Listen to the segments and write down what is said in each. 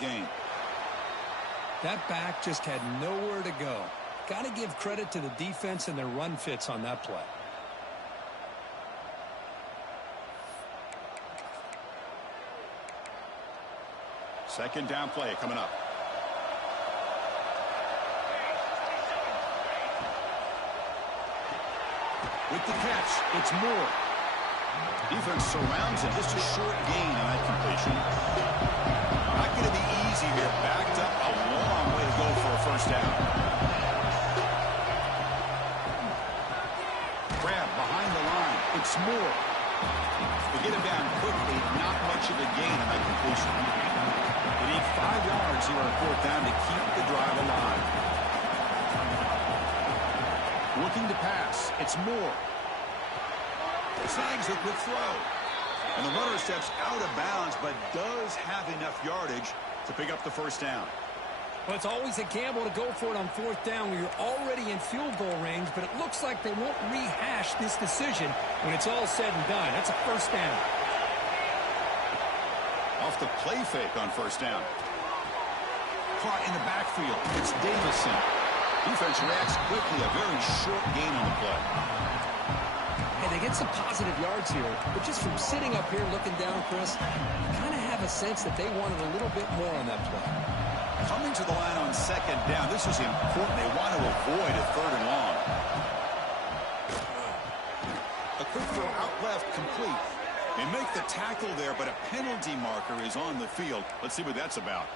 gain. That back just had nowhere to go. Got to give credit to the defense and their run fits on that play. Second down play coming up. With the catch, it's Moore. Defense surrounds him. Just a short gain on that completion. Not going to be easy here. Backed up a long way to go for a first down. Grab behind the line. It's Moore. They get him down quickly. Not much of a gain on that completion. They need 5 yards here on fourth down to keep the drive alive. Looking to pass. It's Moore. Snags a quick throw. And the runner steps out of bounds, but does have enough yardage to pick up the first down. Well, it's always a gamble to go for it on fourth down when you're already in field goal range, but it looks like they won't rehash this decision when it's all said and done. That's a first down. Off the play fake on first down. Caught in the backfield. It's Davison. Defense reacts quickly. A very short gain on the play. Hey, they get some positive yards here, but just from sitting up here looking down, Chris, you kind of have a sense that they wanted a little bit more on that play. Coming to the line on second down, this is important. They want to avoid a third and long. A quick throw out left, complete. They make the tackle there, but a penalty marker is on the field. Let's see what that's about.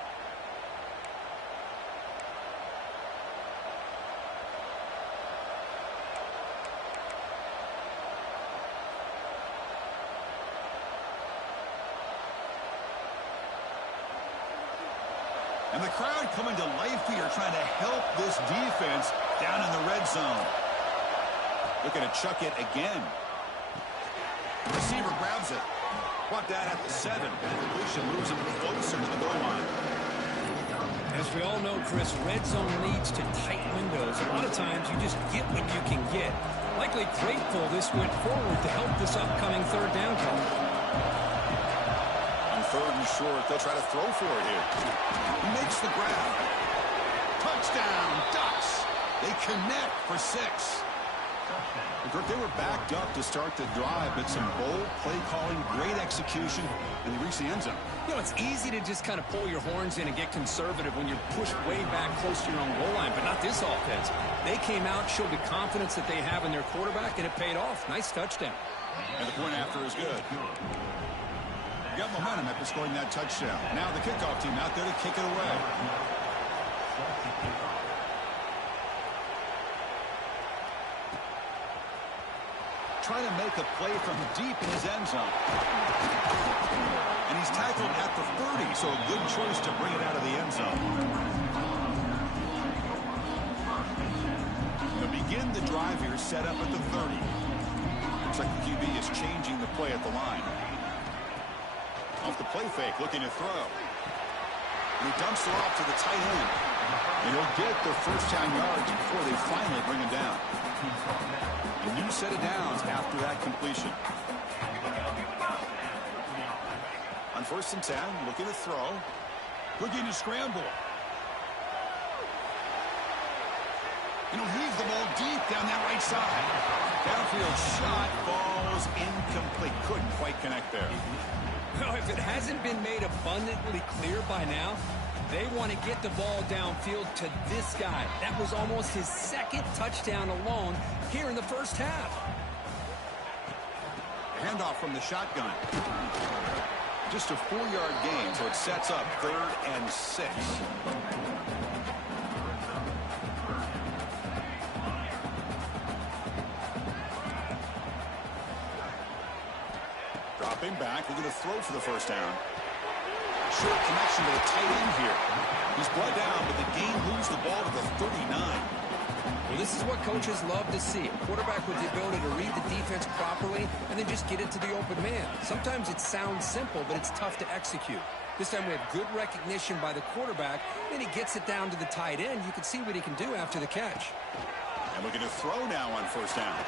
And the crowd coming to life here, trying to help this defense down in the red zone. Looking to chuck it again. Receiver grabs it. Brought down at the 7. Completion moves him closer to the goal line. As we all know, Chris, red zone leads to tight windows. A lot of times you just get what you can get. Likely grateful this went forward to help this upcoming third down call. Third and short, they'll try to throw for it here. He makes the grab. Touchdown, Ducks. They connect for 6. They were backed up to start the drive, but some bold play calling, great execution, and they reach the end zone. You know, it's easy to just kind of pull your horns in and get conservative when you're pushed way back close to your own goal line, but not this offense. They came out, showed the confidence that they have in their quarterback, and it paid off. Nice touchdown. And the point after is good. Got momentum after scoring that touchdown. Now the kickoff team out there to kick it away. Trying to make a play from deep in his end zone. And he's tackled at the 30, so a good choice to bring it out of the end zone. They'll begin the drive here, set up at the 30. Looks like the QB is changing the play at the line. Off the play fake, looking to throw. And he dumps it off to the tight end. And he'll get the first down yards before they finally bring him down. A new set of downs after that completion. On first and 10, looking to throw. Looking to scramble. And he'll heave the ball deep down that right side. Downfield shot falls incomplete. Couldn't quite connect there. Well, if it hasn't been made abundantly clear by now, they want to get the ball downfield to this guy. That was almost his second touchdown alone here in the first half. Handoff from the shotgun. Just a 4-yard gain, so it sets up 3rd and 6. Dropping back, we're going to throw for the first down. Short connection to the tight end here. He's brought down, but the game moves the ball to the 39. Well, this is what coaches love to see. A quarterback with the ability to read the defense properly and then just get it to the open man. Sometimes it sounds simple, but it's tough to execute. This time we have good recognition by the quarterback. Then he gets it down to the tight end. You can see what he can do after the catch. And we're going to throw now on first down.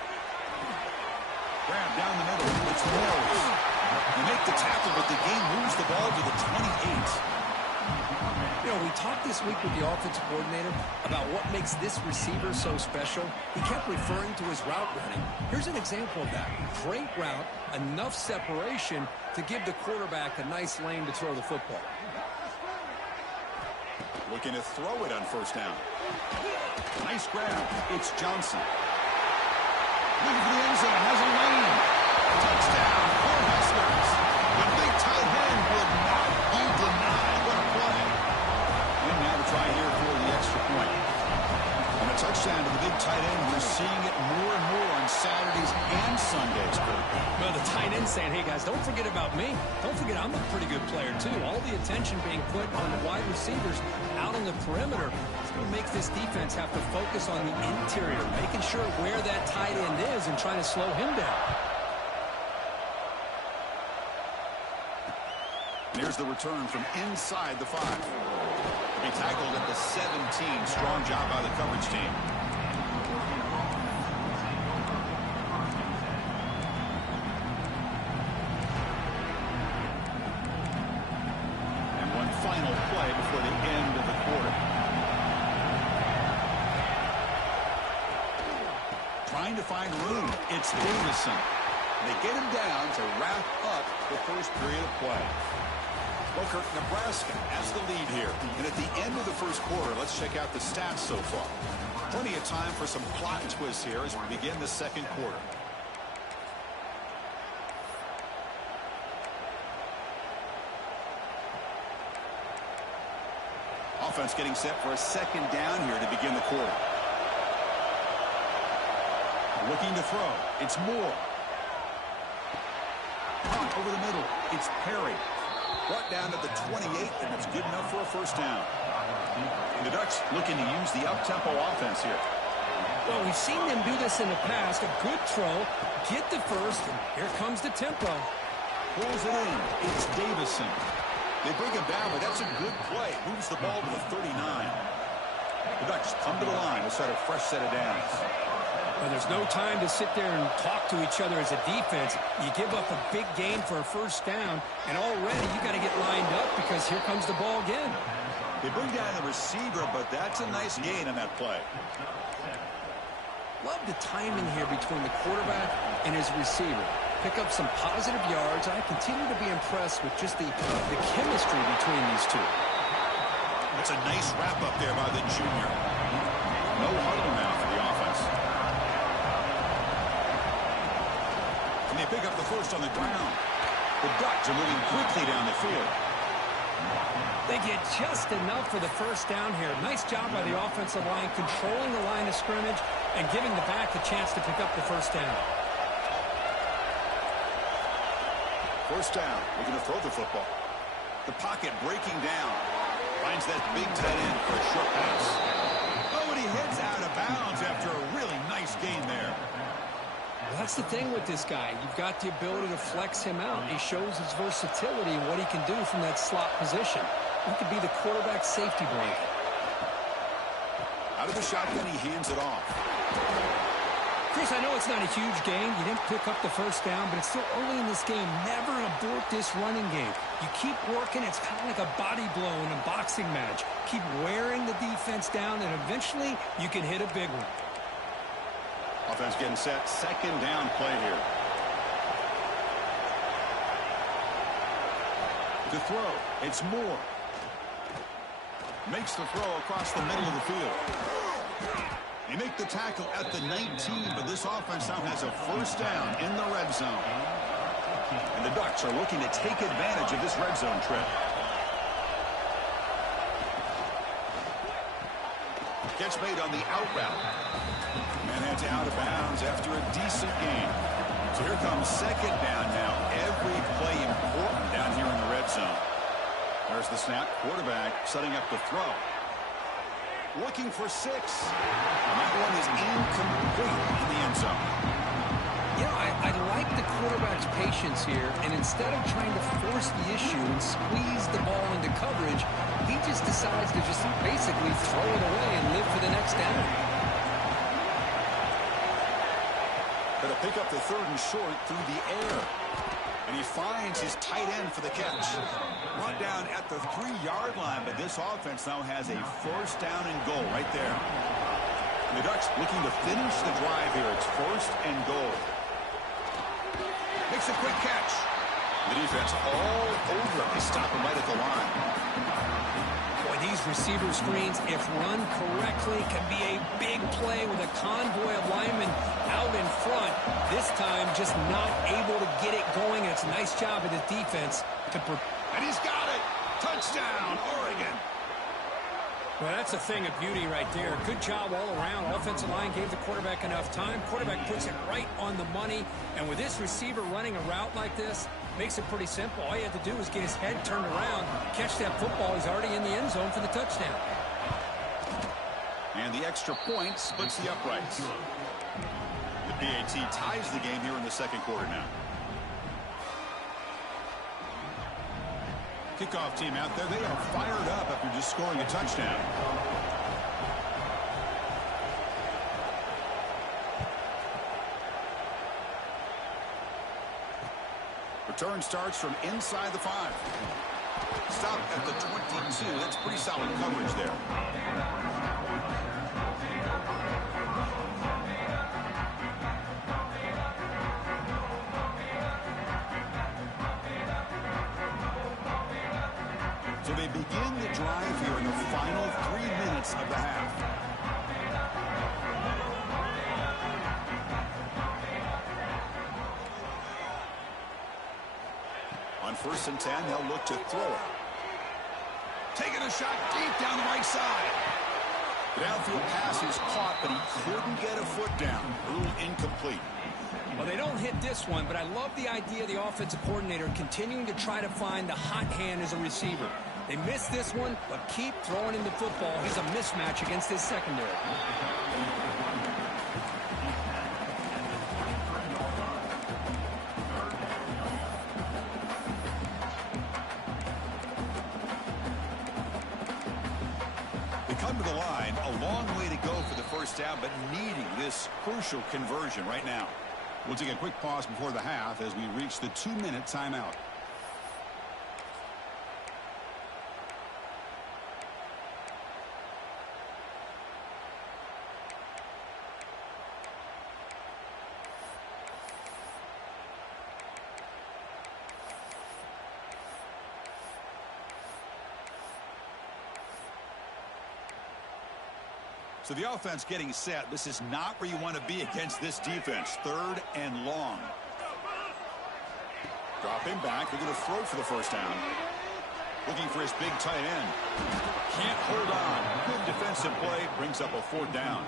Grab down the middle. It's Morris. They make the tackle, but the game moves the ball to the 28. know, we talked this week with the offensive coordinator about what makes this receiver so special. He kept referring to his route running. Here's an example of that. Great route, enough separation to give the quarterback a nice lane to throw the football. Looking to throw it on first down. Nice grab. It's Johnson. Looking for the end zone. Has a lane. Touchdown for Hustlers. The big tight end would not be denied. What a play. And now to try here for the extra point. And a touchdown to the big tight end. We're seeing it more and more on Saturdays and Sundays. Well, the tight end saying, hey, guys, don't forget about me. Don't forget I'm a pretty good player, too. All the attention being put on the wide receivers out on the perimeter. It's going to make this defense have to focus on the interior, making sure where that tight end is and trying to slow him down. Here's the return from inside the 5. He tackled at the 17. Strong job by the coverage team. And one final play before the end of the quarter. Trying to find room. It's Davison. They get him down to wrap up the first period of play. Booker, Nebraska has the lead here. And at the end of the first quarter, let's check out the stats so far. Plenty of time for some plot twists here as we begin the second quarter. Offense getting set for a second down here to begin the quarter. Looking to throw. It's Moore. Over the middle. It's Perry. Brought down to the 28, and it's good enough for a first down. And the Ducks looking to use the up-tempo offense here. Well, we've seen them do this in the past. A good throw, get the first, and here comes the tempo. Pulls it in. It's Davison. They bring him down, but that's a good play. Moves the ball to the 39. The Ducks come to the line. We'll set a fresh set of downs. Well, there's no time to sit there and talk to each other as a defense. You give up a big gain for a first down, and already you got to get lined up because here comes the ball again. They bring down the receiver, but that's a nice gain on that play. Love the timing here between the quarterback and his receiver. Pick up some positive yards. I continue to be impressed with just the chemistry between these two. That's a nice wrap up there by the junior. No huddle now for the offense. And they pick up the first on the ground. The Ducks are moving quickly down the field. They get just enough for the first down here. Nice job by the offensive line, controlling the line of scrimmage and giving the back a chance to pick up the first down. First down. We're going to throw the football. The pocket breaking down. Finds that big tight end for a short pass. Oh, and he heads out of bounds after a really nice gain there. Well, that's the thing with this guy. You've got the ability to flex him out. He shows his versatility and what he can do from that slot position. He could be the quarterback safety blanket. Out of the shotgun, he hands it off. Chris, I know it's not a huge gain. You didn't pick up the first down, but it's still early in this game. Never abort this running game. You keep working. It's kind of like a body blow in a boxing match. Keep wearing the defense down, and eventually you can hit a big one. Offense getting set. Second down play here. To throw. It's Moore. Makes the throw across the middle of the field. They make the tackle at the 19, but this offense now has a first down in the red zone. And the Ducks are looking to take advantage of this red zone trip. Catch made on the out route. And that's out of bounds after a decent game. So here comes second down now. Every play important down here in the red zone. There's the snap. Quarterback setting up the throw. Looking for 6. And that one is incomplete in the end zone. Yeah, I like the quarterback's patience here, and instead of trying to force the issue and squeeze the ball into coverage, he just decides to just basically throw it away and live for the next down. Going to pick up the third and short through the air. And he finds his tight end for the catch. Brought down at the 3-yard line, but this offense now has a first down and goal right there. And the Ducks looking to finish the drive here. It's first and goal. Makes a quick catch. The defense all over him. They stop him right at the line. Boy, these receiver screens, if run correctly, can be a big play with a convoy of linemen out in front. This time, just not able to get it going. And it's a nice job of the defense to... And he's got it. Touchdown, Oregon. Well, that's a thing of beauty right there. Good job all around. Offensive line gave the quarterback enough time. Quarterback puts it right on the money. And with this receiver running a route like this, makes it pretty simple. All you have to do is get his head turned around, catch that football. He's already in the end zone for the touchdown. And the extra point splits the uprights. The PAT ties the game here in the second quarter now. Kickoff team out there. They are fired up after just scoring a touchdown. Return starts from inside the 5. Stop at the 22. That's pretty solid coverage there. So they begin the drive here in the final 3 minutes of the half. On 1st and 10, they'll look to throw it. Taking a shot deep down the right side. The downfield pass is caught, but he couldn't get a foot down. Ruled incomplete. Well, they don't hit this one, but I love the idea of the offensive coordinator continuing to try to find the hot hand as a receiver. They missed this one, but keep throwing him the football. He's a mismatch against his secondary. They come to the line, a long way to go for the first down, but needing this crucial conversion right now. We'll take a quick pause before the half as we reach the 2-minute timeout. So the offense getting set. This is not where you want to be against this defense. 3rd and long. Dropping back. They're going to throw for the first down. Looking for his big tight end. Can't hold on. Good defensive play. Brings up a 4th down.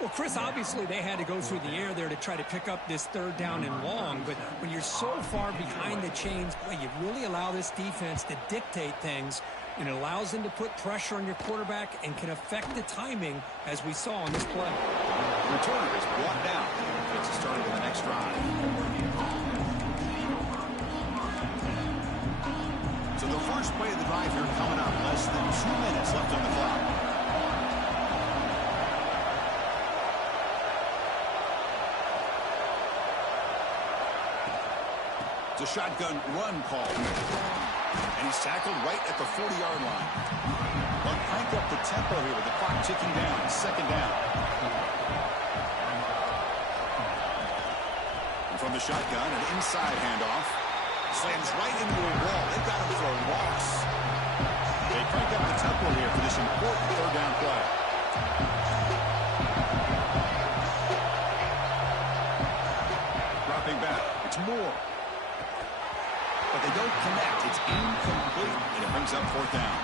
Well, Chris, obviously they had to go through the air there to try to pick up this 3rd down and long. But when you're so far behind the chains, boy, you really allow this defense to dictate things. And it allows them to put pressure on your quarterback and can affect the timing, as we saw on this play. The returner is brought down. Gets it started with the next drive. So the first play of the drive here coming up. Less than 2 minutes left on the clock. It's a shotgun run call. And he's tackled right at the 40-yard line. They'll crank up the tempo here with the clock ticking down. 2nd down. And from the shotgun, an inside handoff. Slams right into a wall. They've got him for a loss. They crank up the tempo here for this important 3rd down play. Dropping back. It's Moore. But they don't connect. It's incomplete, and it brings up 4th down.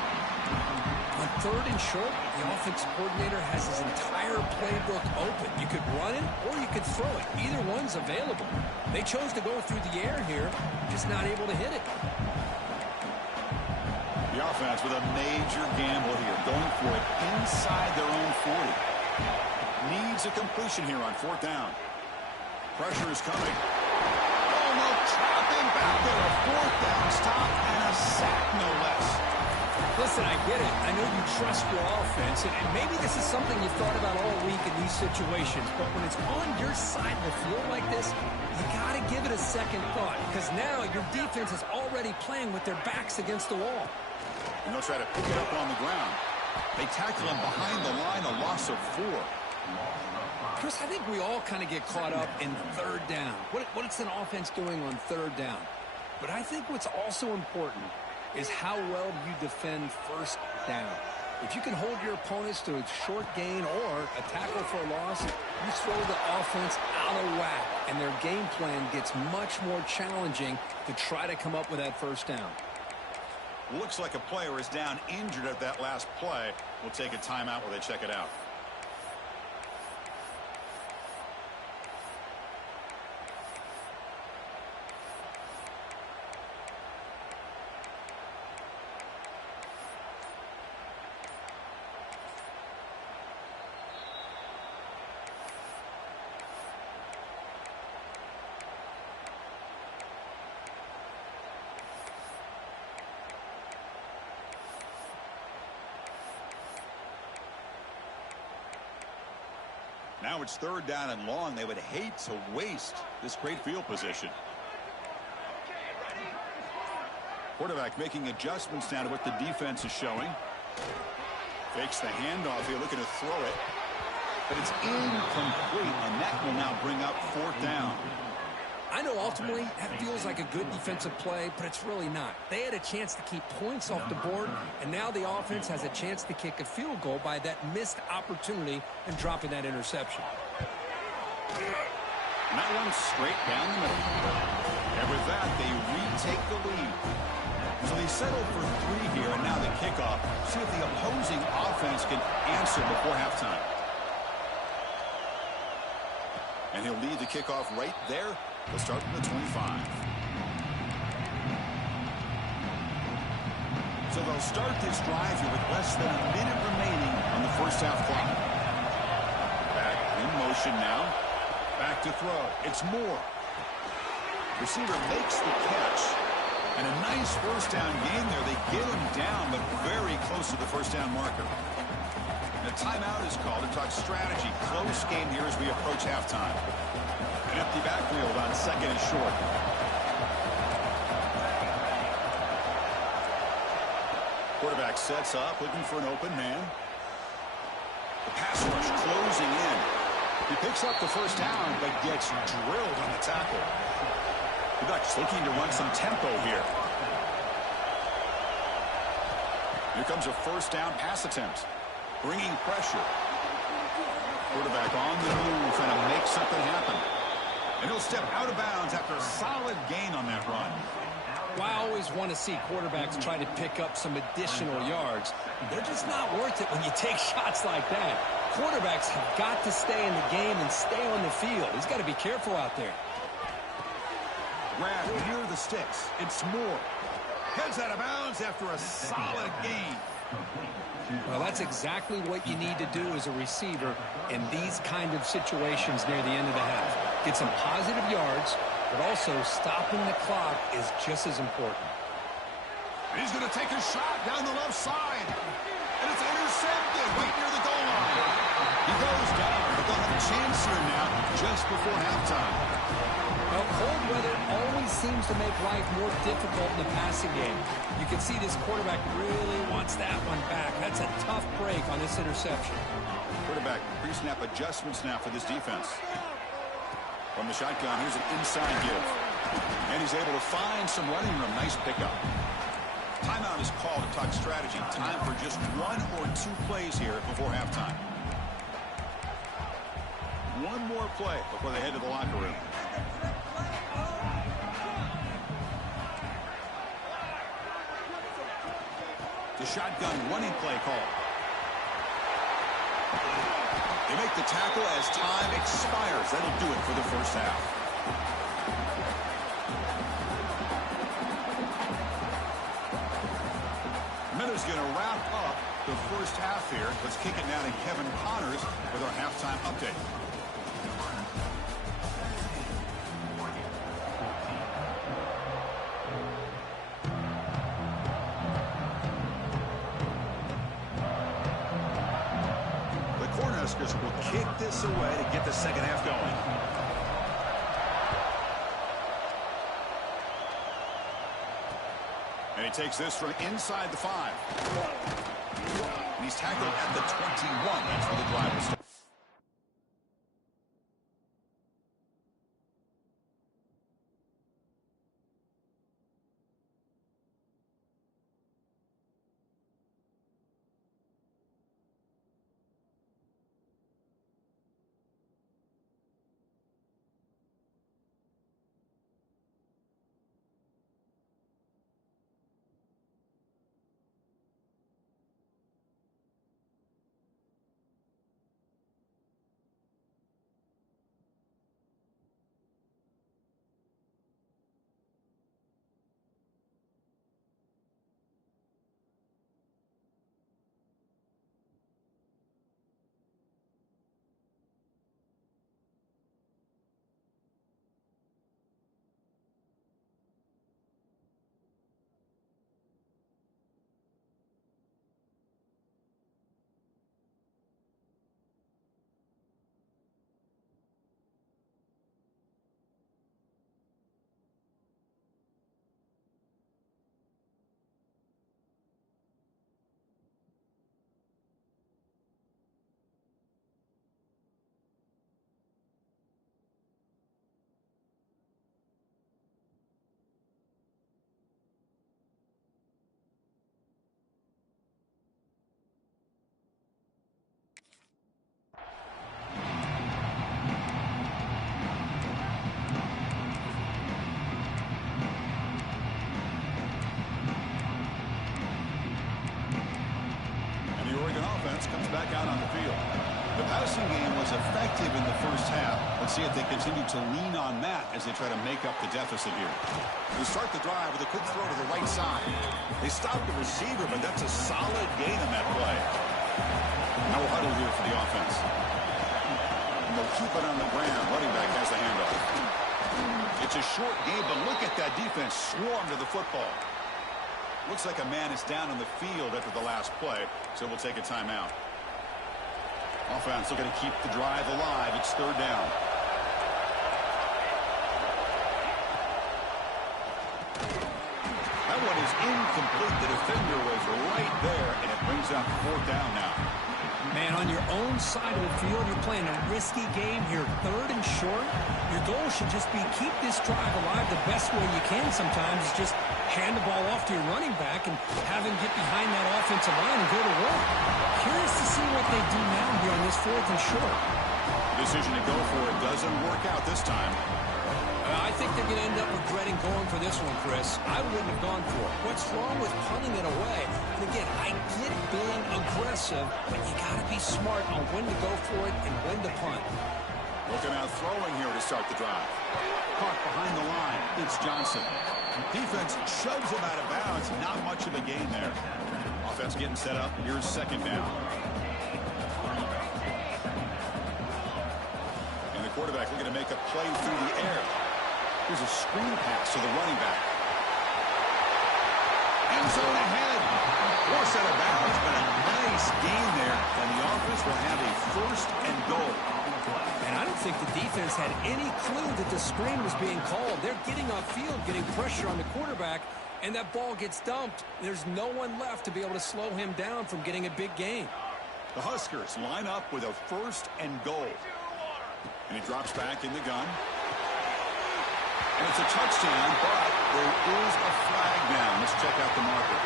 On 3rd and short, the offensive coordinator has his entire playbook open. You could run it or you could throw it. Either one's available. They chose to go through the air here, just not able to hit it. The offense with a major gamble here, going for it inside their own 40. Needs a completion here on 4th down. Pressure is coming. Trapping back there, a 4th down stop and a sack, no less. Listen, Listen, I get it. I know you trust your offense, and maybe this is something you've thought about all week in these situations, but when it's on your side of the field like this, you got to give it a second thought, because now your defense is already playing with their backs against the wall. And they'll try to pick it up on the ground. They tackle him behind the line, a loss of 4. Chris, I think we all kind of get caught up in third down. What's an offense doing on third down? But I think what's also important is how well you defend first down. If you can hold your opponents to a short gain or a tackle for a loss, you throw the offense out of whack, and their game plan gets much more challenging to try to come up with that first down. Looks like a player is down injured at that last play. We'll take a timeout while they check it out. Now it's third down and long. They would hate to waste this great field position. Quarterback making adjustments now to what the defense is showing. Fakes the handoff here, looking to throw it. But it's incomplete, and that will now bring up 4th down. I know ultimately that feels like a good defensive play, but it's really not. They had a chance to keep points off the board, and now the offense has a chance to kick a field goal by that missed opportunity and dropping that interception. And that one straight down the middle. And with that, they retake the lead. So they settled for 3 here, and now the kickoff. See if the opposing offense can answer before halftime. And he'll lead the kickoff right there. They'll start from the 25. So they'll start this drive here with less than a minute remaining on the first half clock. Back in motion now. Back to throw. It's Moore. Receiver makes the catch. And a nice first down gain there. They get him down, but very close to the first down marker. And a timeout is called to talk strategy. Close game here as we approach halftime. An empty backfield on 2nd and short. Quarterback sets up, looking for an open man. The pass rush closing in. He picks up the first down, but gets drilled on the tackle. The Ducks looking to run some tempo here. Here comes a first down pass attempt. Bringing pressure. Quarterback on the move, trying to make something happen. And he'll step out of bounds after a solid gain on that run. Well, I always want to see quarterbacks try to pick up some additional yards. They're just not worth it when you take shots like that. Quarterbacks have got to stay in the game and stay on the field. He's got to be careful out there. Grab near the sticks. It's Moore. Heads out of bounds after a solid gain. Well, that's exactly what you need to do as a receiver in these kind of situations near the end of the half. Get some positive yards, but also stopping the clock is just as important. He's going to take a shot down the left side. And it's intercepted right near the goal line. He goes down, but they'll have a chance here now just before halftime. Well, cold weather always seems to make life more difficult in the passing game. You can see this quarterback really wants that one back. That's a tough break on this interception. Quarterback pre-snap adjustments now for this defense. From the shotgun, here's an inside give. And he's able to find some running room. Nice pickup. Timeout is called to talk strategy. Time for just 1 or 2 plays here before halftime. One more play before they head to the locker room. The shotgun running play call. They make the tackle as time expires. That'll do it for the first half. Miller's going to wrap up the first half here. Let's kick it now to Kevin Connors with our halftime update. Huskers will kick this away to get the second half going. And he takes this from inside the 5. And he's tackled at the 21. That's where the drive will start. Comes back out on the field. The passing game was effective in the first half. Let's see if they continue to lean on that as they try to make up the deficit here. They start the drive with a quick throw to the right side. They stop the receiver, but that's a solid gain on that play. Now we'll huddle here for the offense. And they'll keep it on the ground. Running back has the handoff. It's a short game, but look at that defense swarm to the football. Looks like a man is down on the field after the last play, so we'll take a timeout. Offense looking to keep the drive alive. It's third down. That one is incomplete. The defender was right there, and it brings up fourth down now. Man, on your own side of the field, you're playing a risky game here. Third and short. Your goal should just be keep this drive alive the best way you can sometimes is just hand the ball off to your running back and have him get behind that offensive line and go to work. Curious to see what they do now here on this fourth and short. The decision to go for it doesn't work out this time. I think they're going to end up regretting going for this one, Chris. I wouldn't have gone for it. What's wrong with punting it away? And again, I get being aggressive, but you got to be smart on when to go for it and when to punt. Looking out throwing here to start the drive. Caught behind the line. It's Johnson. Defense shoves him out of bounds. Not much of a gain there. Offense getting set up. Here's second down. And the quarterback looking to make a play through the air. Here's a screen pass to the running back. End zone ahead. Force out of bounds, but a nice gain there. And the offense will have a first and goal. And I don't think the defense had any clue that the screen was being called. They're getting off field, getting pressure on the quarterback, and that ball gets dumped. There's no one left to be able to slow him down from getting a big gain. The Huskers line up with a first and goal. And he drops back in the gun. And it's a touchdown, but there is a flag down. Let's check out the marker.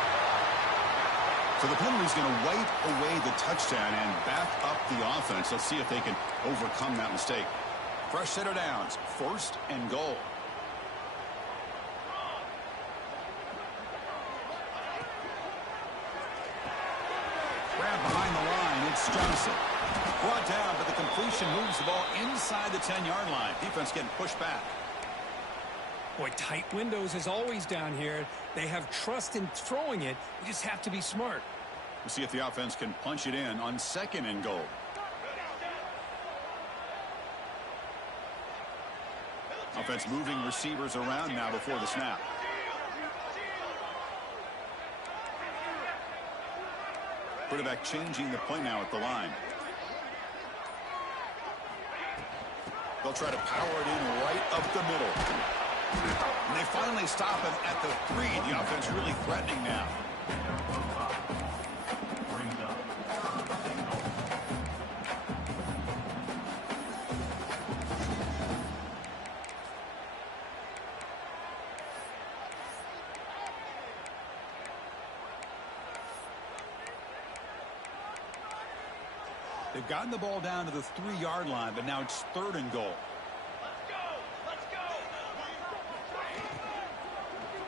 So the penalty's going to wipe away the touchdown and back up the offense. Let's see if they can overcome that mistake. Fresh set of downs, first and goal. Grab behind the line, it's Johnson. Brought down, but the completion moves the ball inside the 10-yard line. Defense getting pushed back. Boy, tight windows is always down here. They have trust in throwing it. You just have to be smart. We'll see if the offense can punch it in on second and goal. Offense moving receivers around now before the snap. Quarterback changing the play now at the line. They'll try to power it in right up the middle. And they finally stop him at the 3. The offense really threatening now. They've gotten the ball down to the 3-yard line, but now it's 3rd and goal. Let's go!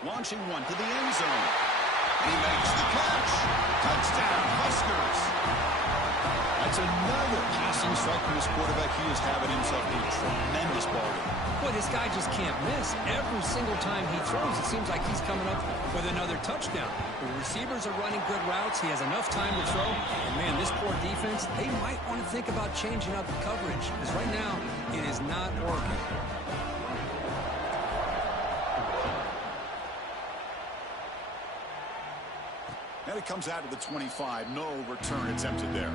Launching one to the end zone. He makes the catch. Touchdown, Huskers. That's another passing strike from this quarterback. He is having himself a tremendous ball game. Boy, this guy just can't miss. Every single time he throws, it seems like he's coming up with another touchdown. The receivers are running good routes. He has enough time to throw. And, man, this poor defense, they might want to think about changing up the coverage. Because right now, it is not working. And it comes out of the 25. No return attempted there.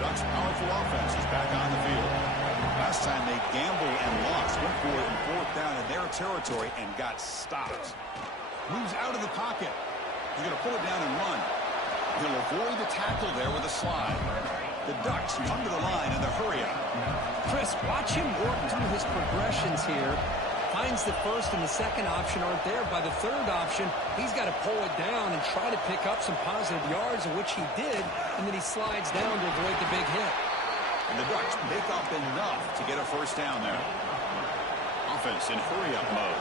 Ducks' powerful offense is back on the field. Last time they gambled and lost. Went for it in 4th down in their territory and got stopped. Moves out of the pocket. He's going to pull it down and run. He'll avoid the tackle there with a slide. The Ducks come to the line in the hurry-up. Chris, watch him work through his progressions here. Finds the 1st and the 2nd option aren't there. By the 3rd option, he's got to pull it down and try to pick up some positive yards, of which he did, and then he slides down to avoid the big hit. And the Ducks pick up enough to get a 1st down there. Offense in hurry-up mode.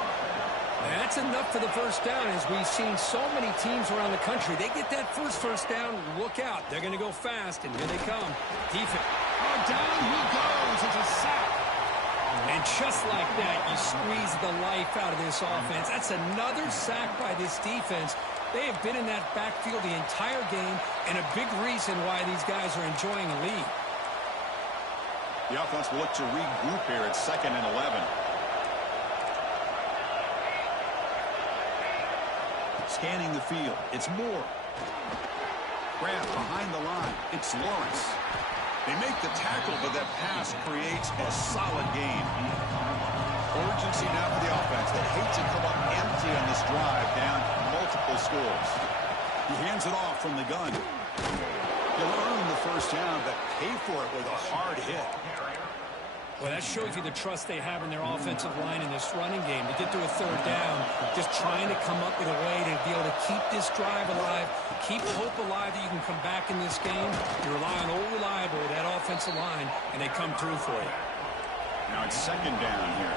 That's enough for the 1st down, as we've seen so many teams around the country. They get that first down, look out. They're going to go fast, and here they come. Defense. Oh, down he goes. It's a sack. And just like that, you squeeze the life out of this offense. That's another sack by this defense. They have been in that backfield the entire game, and a big reason why these guys are enjoying a lead. The offense will look to regroup here at 2nd and 11. Scanning the field. It's Moore. Grab behind the line. It's Lawrence. They make the tackle, but that pass creates a solid gain. Urgency now for the offense. They hate to come up empty on this drive, down multiple scores. He hands it off from the gun. He'll earn the 1st down, but pay for it with a hard hit. Well, that shows you the trust they have in their offensive line in this running game. To get to a 3rd down, just trying to come up with a way to be able to keep this drive alive, keep hope alive that you can come back in this game. You rely on old reliable, that offensive line, and they come through for you. Now it's 2nd down here.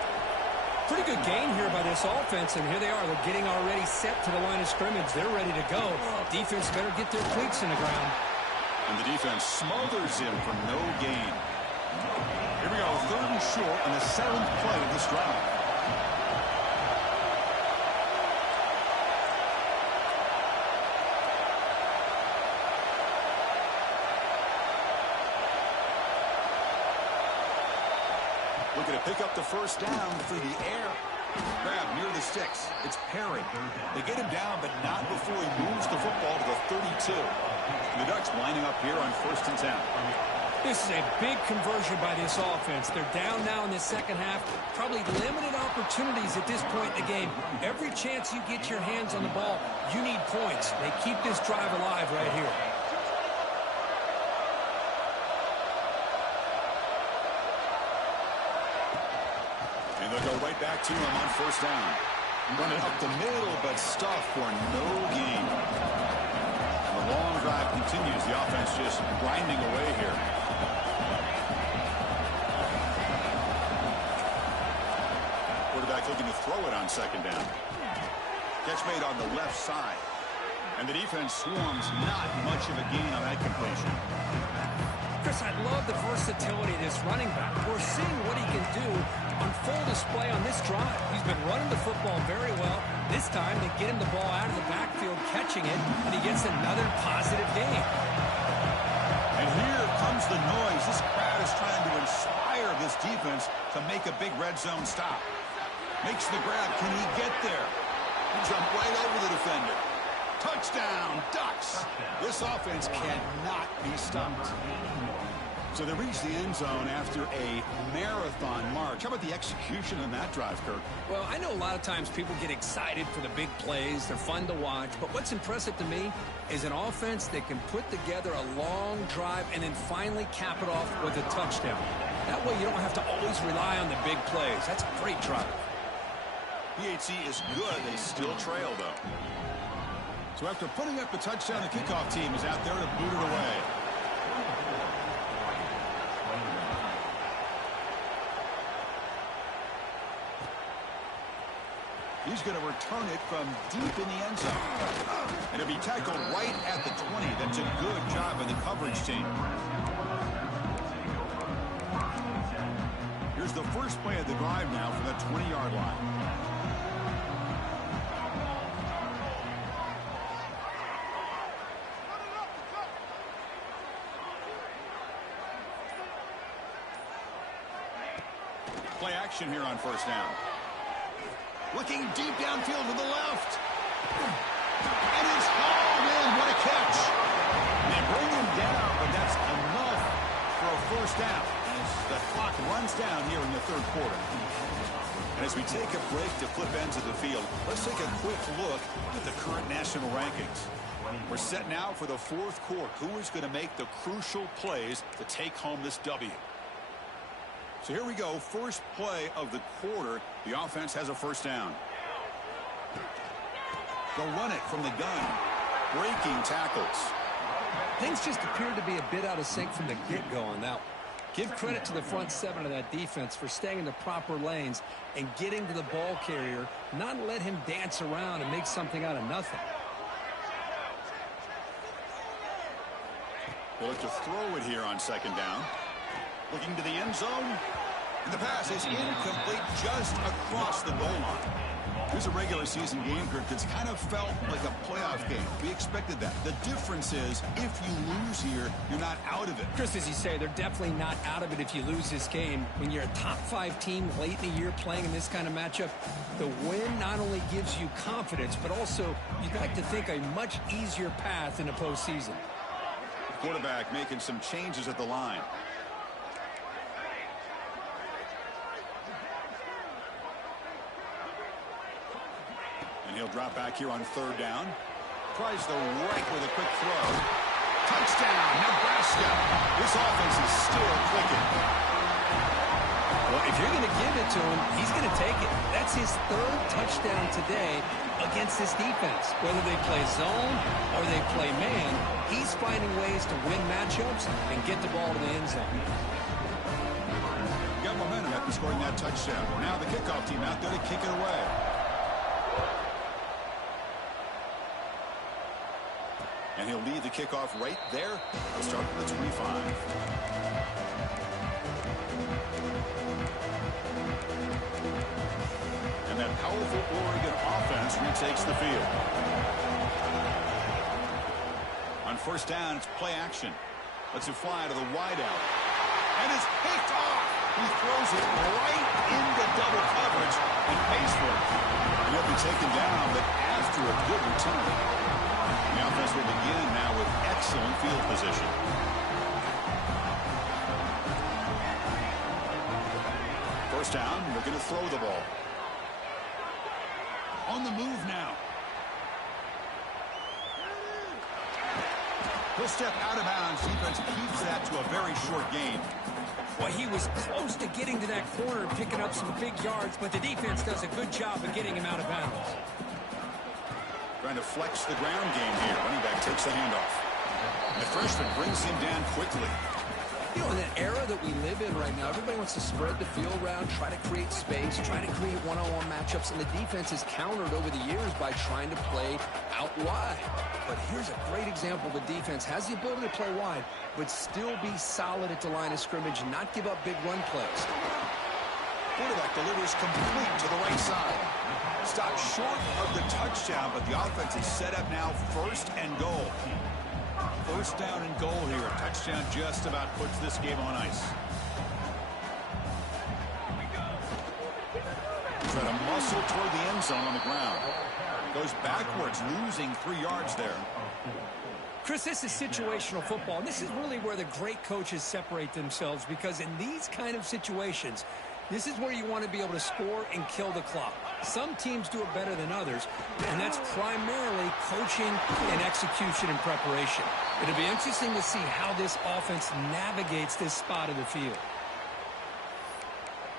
Pretty good gain here by this offense, and here they are. They're getting already set to the line of scrimmage. They're ready to go. Defense better get their cleats in the ground. And the defense smothers him for no gain. Here we go, 3rd and short on the 7th play of this drive. Looking to pick up the 1st down through the air. Grab near the sticks. It's Perry. They get him down, but not before he moves the football to the 32. And the Ducks lining up here on 1st and 10. This is a big conversion by this offense. They're down now in the 2nd half. Probably limited opportunities at this point in the game. Every chance you get your hands on the ball, you need points. They keep this drive alive right here. And they'll go right back to him on 1st down. Running up the middle, but stuff for no gain. And the long drive continues. The offense just grinding away here. Quarterback looking to throw it on 2nd down. Catch made on the left side. And the defense swarms, not much of a gain on that completion. Chris, I love the versatility of this running back. We're seeing what he can do on full display on this drive. He's been running the football very well. This time, they get him the ball out of the backfield, catching it, and he gets another positive gain. And here comes the noise. This crowd is trying to inspire this defense to make a big red zone stop. Makes the grab. Can he get there? He jumped right over the defender. Touchdown, Ducks. This offense cannot be stopped. So they reach the end zone after a marathon march. How about the execution on that drive, Kirk? Well, I know a lot of times people get excited for the big plays. They're fun to watch. But what's impressive to me is an offense that can put together a long drive and then finally cap it off with a touchdown. That way you don't have to always rely on the big plays. That's a great drive. PHC is good. They still trail, though. So after putting up the touchdown, the kickoff team is out there to boot it away. He's going to return it from deep in the end zone. And it'll be tackled right at the 20. That's a good job of the coverage team. Here's the first play of the drive now from the 20-yard line. Play action here on first down. Looking deep downfield to the left. And it's hauled in. What a catch. They bring him down, but that's enough for a first down as the clock runs down here in the third quarter. And as we take a break to flip ends of the field, let's take a quick look at the current national rankings. We're set now for the fourth quarter. Who is going to make the crucial plays to take home this W? So here we go. First play of the quarter. The offense has a first down. They'll run it from the gun. Breaking tackles. Things just appeared to be a bit out of sync from the get-go on that one. Give credit to the front seven of that defense for staying in the proper lanes and getting to the ball carrier, not let him dance around and make something out of nothing. They'll look to throw it here on second down. Looking to the end zone. And the pass is incomplete just across the goal line. Here's a regular season game, Kirk, that's kind of felt like a playoff game. We expected that. The difference is if you lose here, you're not out of it. Just as you say, they're definitely not out of it if you lose this game. When you're a top-5 team late in the year playing in this kind of matchup, the win not only gives you confidence, but also you'd like to think a much easier path in the postseason. Quarterback making some changes at the line. And he'll drop back here on third down. Tries the right with a quick throw. Touchdown, Nebraska. This offense is still clicking. Well, if you're going to give it to him, he's going to take it. That's his third touchdown today against this defense. Whether they play zone or they play man, he's finding ways to win matchups and get the ball to the end zone. Got momentum after scoring that touchdown. Now the kickoff team out there to kick it away. And he'll lead the kickoff right there. We'll start with the 25. And that powerful Oregon offense retakes the field. On first down, it's play action. Lets it fly to the wideout. And it's picked off. He throws it right into double coverage and pays for it. And he'll be taken down, but after a good return. The offense will begin now with excellent field position. First down, looking to throw the ball. On the move now. He'll step out of bounds. Defense keeps that to a very short gain. Well, he was close to getting to that corner and picking up some big yards, but the defense does a good job of getting him out of bounds. Trying to flex the ground game here. Running back takes the handoff. The freshman brings him down quickly. You know, in that era that we live in right now, everybody wants to spread the field around, try to create space, try to create one-on-one matchups, and the defense has countered over the years by trying to play out wide. But here's a great example. The defense has the ability to play wide, but still be solid at the line of scrimmage and not give up big run plays. Quarterback delivers complete to the right side. Stopped short of the touchdown, but the offense is set up now first and goal. First down and goal here. Touchdown just about puts this game on ice. Try to muscle toward the end zone on the ground. Goes backwards, losing 3 yards there. Chris, this is situational football, and this is really where the great coaches separate themselves, because in these kind of situations, this is where you want to be able to score and kill the clock. Some teams do it better than others, and that's primarily coaching and execution and preparation. It'll be interesting to see how this offense navigates this spot of the field.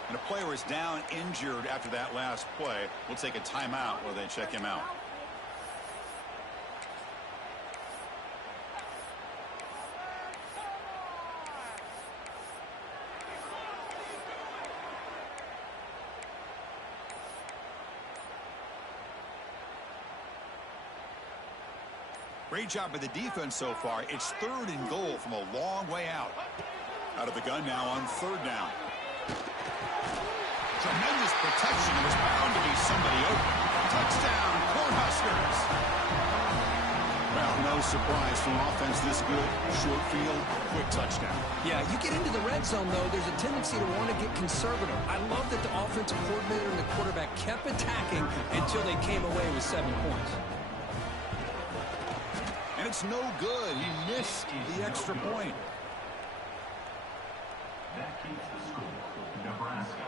And a player is down injured after that last play. We'll take a timeout while they check him out. Great job by the defense so far. It's 3rd and goal from a long way out. Out of the gun now on 3rd down. Tremendous protection. There's bound to be somebody open. Touchdown, Cornhuskers. Well, no surprise from offense this good. Short field, quick touchdown. Yeah, you get into the red zone, though, there's a tendency to want to get conservative. I love that the offensive coordinator and the quarterback kept attacking until they came away with 7 points. And it's no good. He missed the extra point. That keeps the score. Nebraska.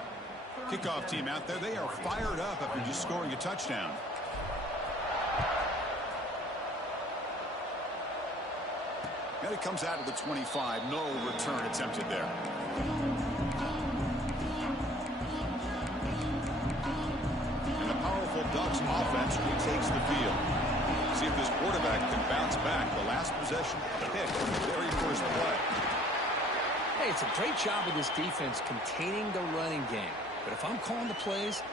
Kickoff team out there. They are fired up after just scoring a touchdown. And it comes out of the 25. No return attempted there. And the powerful Ducks offense retakes the field. See if this quarterback can bounce back. The last possession, a pick, the very first play. Hey, it's a great job of this defense containing the running game. But if I'm calling the plays,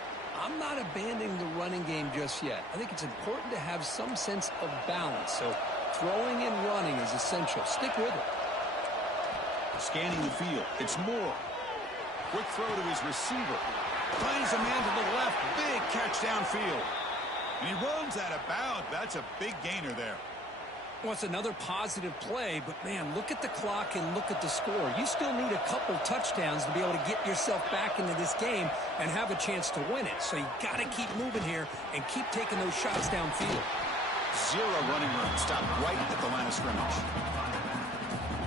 I'm not abandoning the running game just yet. I think it's important to have some sense of balance. So throwing and running is essential. Stick with it. Scanning the field. It's Moore. Quick throw to his receiver. Finds a man to the left. Big catch downfield. And he runs out of bounds. That's a big gainer there. Well, it's another positive play, but, man, look at the clock and look at the score. You still need a couple touchdowns to be able to get yourself back into this game and have a chance to win it. So you got to keep moving here and keep taking those shots downfield. 0 running room. Stopped right at the line of scrimmage.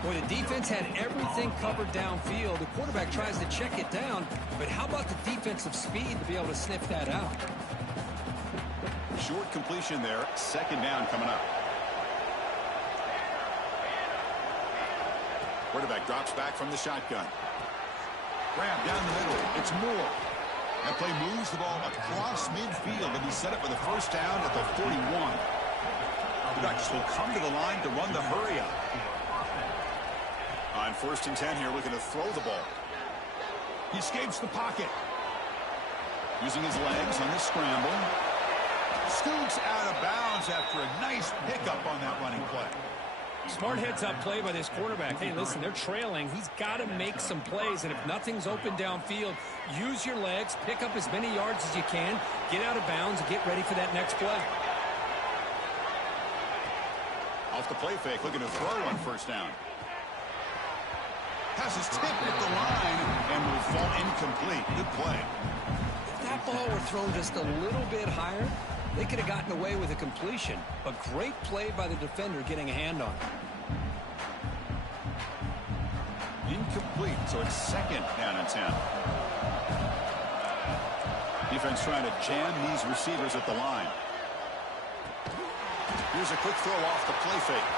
Boy, the defense had everything covered downfield. The quarterback tries to check it down, but how about the defensive speed to be able to sniff that out? Short completion there. 2nd down coming up. Quarterback drops back from the shotgun. Grab down the middle. It's Moore. That play moves the ball across midfield, and he set up for the first down at the 41. The Ducks will come to the line to run the hurry up. On 1st and 10 here, looking to throw the ball. He escapes the pocket. Using his legs on the scramble. Scoots out of bounds after a nice pickup on that running play. Smart heads-up play by this quarterback. Hey, listen, they're trailing. He's got to make some plays, and if nothing's open downfield, use your legs, pick up as many yards as you can, get out of bounds, and get ready for that next play. Off the play fake, looking to throw on 1st down. Pass is tipped at the line and will fall incomplete. Good play. If that ball were thrown just a little bit higher, they could have gotten away with a completion. A great play by the defender getting a hand on it. Incomplete, so it's 2nd down and 10. Defense trying to jam these receivers at the line. Here's a quick throw off the play fake.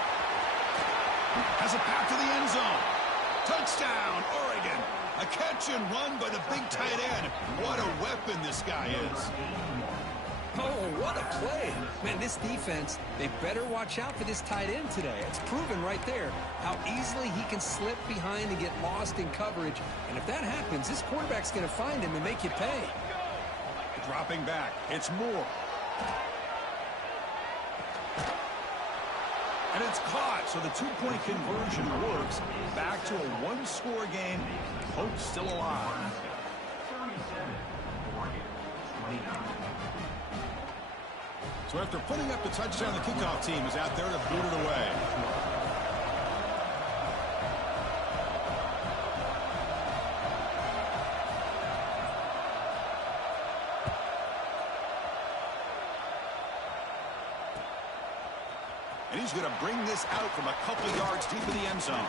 Has a path to the end zone. Touchdown, Oregon. A catch and run by the big tight end. What a weapon this guy is. Oh, what a play. Man, this defense, they better watch out for this tight end today. It's proven right there how easily he can slip behind and get lost in coverage. And if that happens, this quarterback's going to find him and make you pay. Dropping back. It's Moore. And it's caught, so the 2-point conversion works. Back to a 1-score game. Hope still alive. 37, Oregon, 29. So after putting up the touchdown, the kickoff team is out there to boot it away. who's going to bring this out from a couple yards deep in the end zone.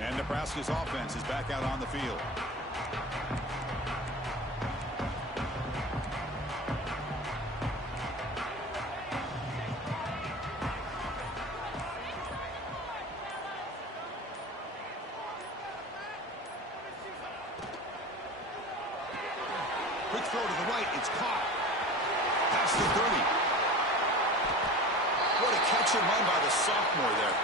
And Nebraska's offense is back out on the field. Quick throw to the right. It's caught. Past the 30. What a catch and run by the sophomore there.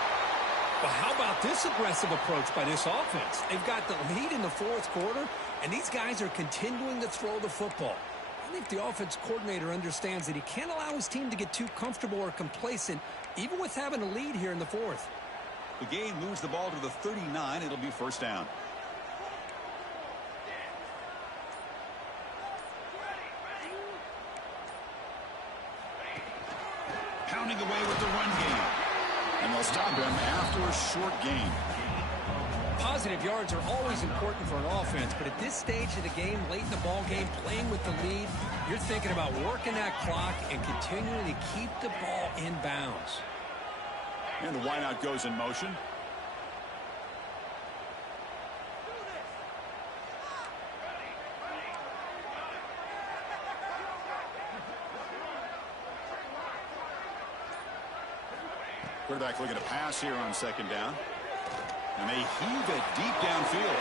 Well, how about this aggressive approach by this offense? They've got the lead in the fourth quarter, and these guys are continuing to throw the football. I think the offense coordinator understands that he can't allow his team to get too comfortable or complacent, even with having a lead here in the fourth. The game moves the ball to the 39. It'll be first down. Pounding away with the run game. And they'll stop him after a short gain. Positive yards are always important for an offense, but at this stage of the game, late in the ball game, playing with the lead, you're thinking about working that clock and continuing to keep the ball in bounds. And the wideout goes in motion. Quarterback looking to pass here on second down. And they heave it deep downfield.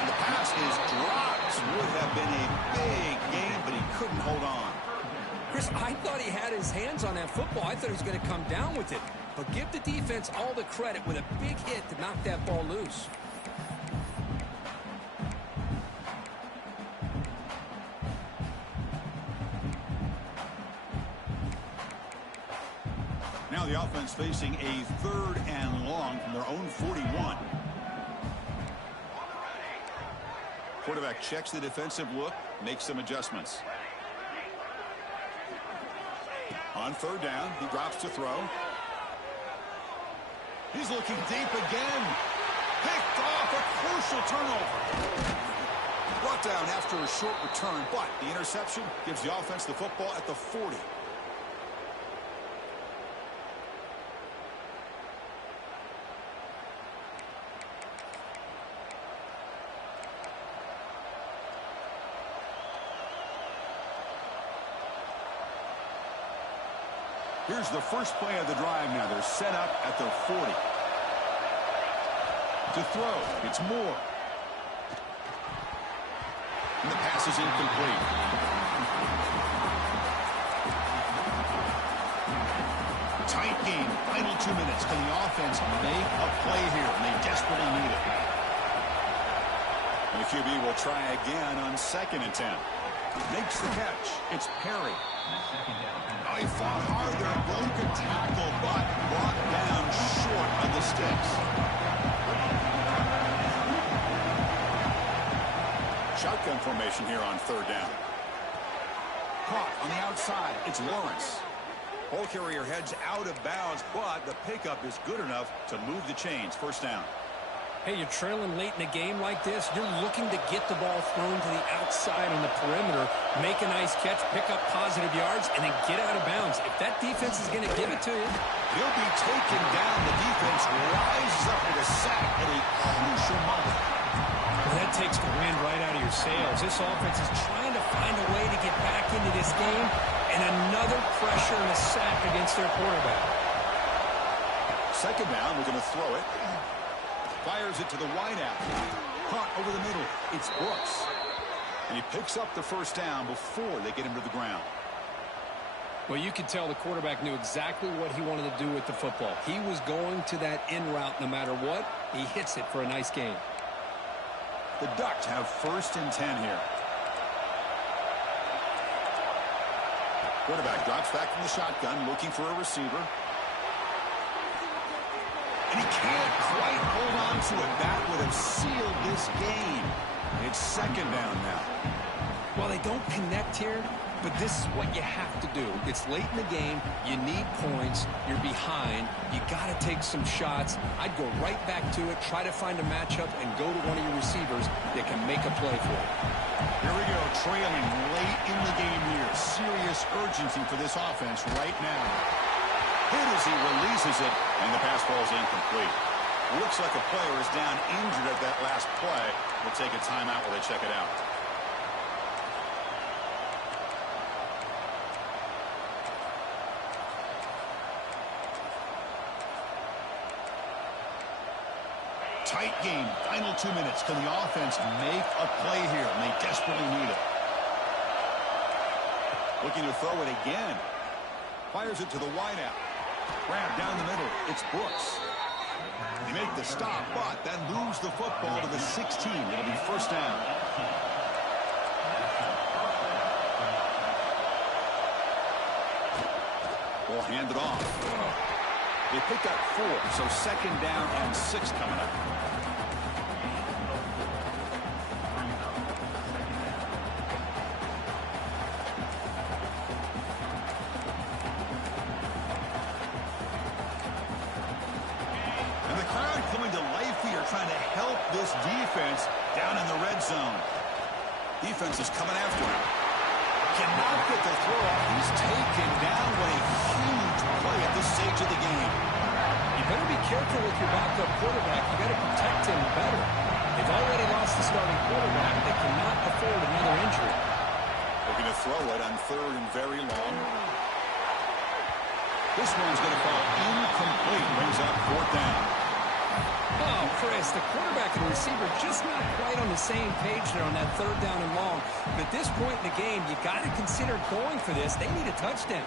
And the pass is dropped. Would have been a big game, but he couldn't hold on. Chris, I thought he had his hands on that football. I thought he was going to come down with it. But give the defense all the credit with a big hit to knock that ball loose. Now the offense facing a 3rd and long from their own 41. Quarterback checks the defensive look, makes some adjustments. On 3rd down, he drops to throw. He's looking deep again. Picked off, a crucial turnover. Brought down after a short return, but the interception gives the offense the football at the 40. Here's the first play of the drive now. They're set up at their 40. To throw, it's Moore. And the pass is incomplete. Tight game, final 2 minutes. Can the offense make a play here? And they desperately need it. And the QB will try again on 2nd and 10. Makes the catch. It's Perry. Oh, he fought hard there, broke a tackle, but brought down short on the sticks. Shotgun formation here on 3rd down. Caught on the outside. It's Lawrence. Ball carrier heads out of bounds, but the pickup is good enough to move the chains. First down. Hey, you're trailing late in a game like this. You're looking to get the ball thrown to the outside on the perimeter, make a nice catch, pick up positive yards, and then get out of bounds. If that defense is going to give it to you, he'll be taken down. The defense rises up with a sack at a crucial moment. Well, that takes the wind right out of your sails. This offense is trying to find a way to get back into this game, and another pressure and a sack against their quarterback. 2nd down, we're going to throw it. Fires it to the wideout. Caught over the middle. It's Brooks. And he picks up the first down before they get him to the ground. Well, you could tell the quarterback knew exactly what he wanted to do with the football. He was going to that in route no matter what. He hits it for a nice gain. The Ducks have 1st and 10 here. Quarterback drops back from the shotgun, looking for a receiver. And he can't quite hold on to it. That would have sealed this game. It's 2nd down now. While they don't connect here, but this is what you have to do. It's late in the game. You need points. You're behind. You got to take some shots. I'd go right back to it, try to find a matchup, and go to one of your receivers that can make a play for it. Here we go, trailing late in the game here. Serious urgency for this offense right now. Hit as he releases it, and the pass ball is incomplete. Looks like a player is down injured at that last play. We'll take a timeout while they check it out. Tight game, final 2 minutes. Can the offense make a play here? And they desperately need it. Looking to throw it again. Fires it to the wideout. Grab down the middle. It's Brooks. They make the stop, but that moves the football to the 16. It'll be first down. Ball handed off. They picked up 4, so second down and 6 coming up. And the crowd coming to life here, trying to help this defense down in the red zone. Defense is coming after him. Cannot get the throw off. He's taken down. What a huge play at this stage of the game. You better be careful with your backup quarterback. You got to protect him better. They've already lost the starting quarterback. They cannot afford another injury. Looking to throw it on third and very long. This one's going to fall incomplete. Brings up fourth down. Oh, Chris, the quarterback and the receiver just not quite on the same page there on that third down and long. But at this point in the game, you got to consider going for this. They need a touchdown.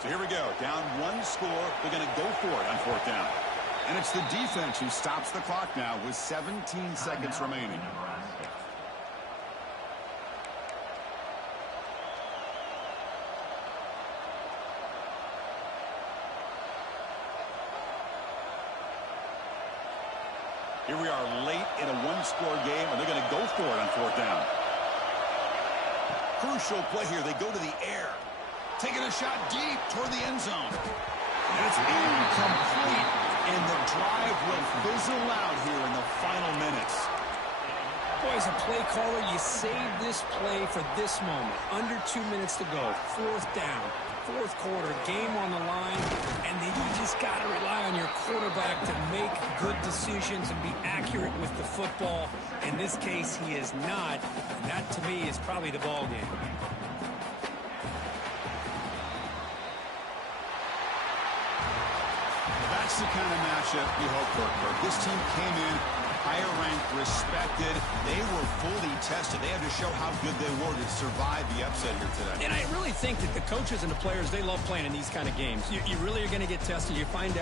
So here we go. Down 1 score. They're going to go for it on fourth down. And it's the defense who stops the clock now with 17 seconds remaining. Here we are late in a 1-score game, and they're going to go for it on fourth down. Crucial play here. They go to the air. Taking a shot deep toward the end zone. And it's incomplete. And the drive will fizzle out here in the final minutes. Boy, as a play caller, you save this play for this moment. Under 2 minutes to go. Fourth down. Fourth quarter. Game on the line. And then you just got to rely on your quarterback to make good decisions and be accurate with the football. In this case, he is not. And that, to me, is probably the ball game. That's the kind of matchup you hope for, Kirk. This team came in higher ranked, respected. They were fully tested. They had to show how good they were to survive the upset here today. And I really think that the coaches and the players, they love playing in these kind of games. You really are going to get tested. You find out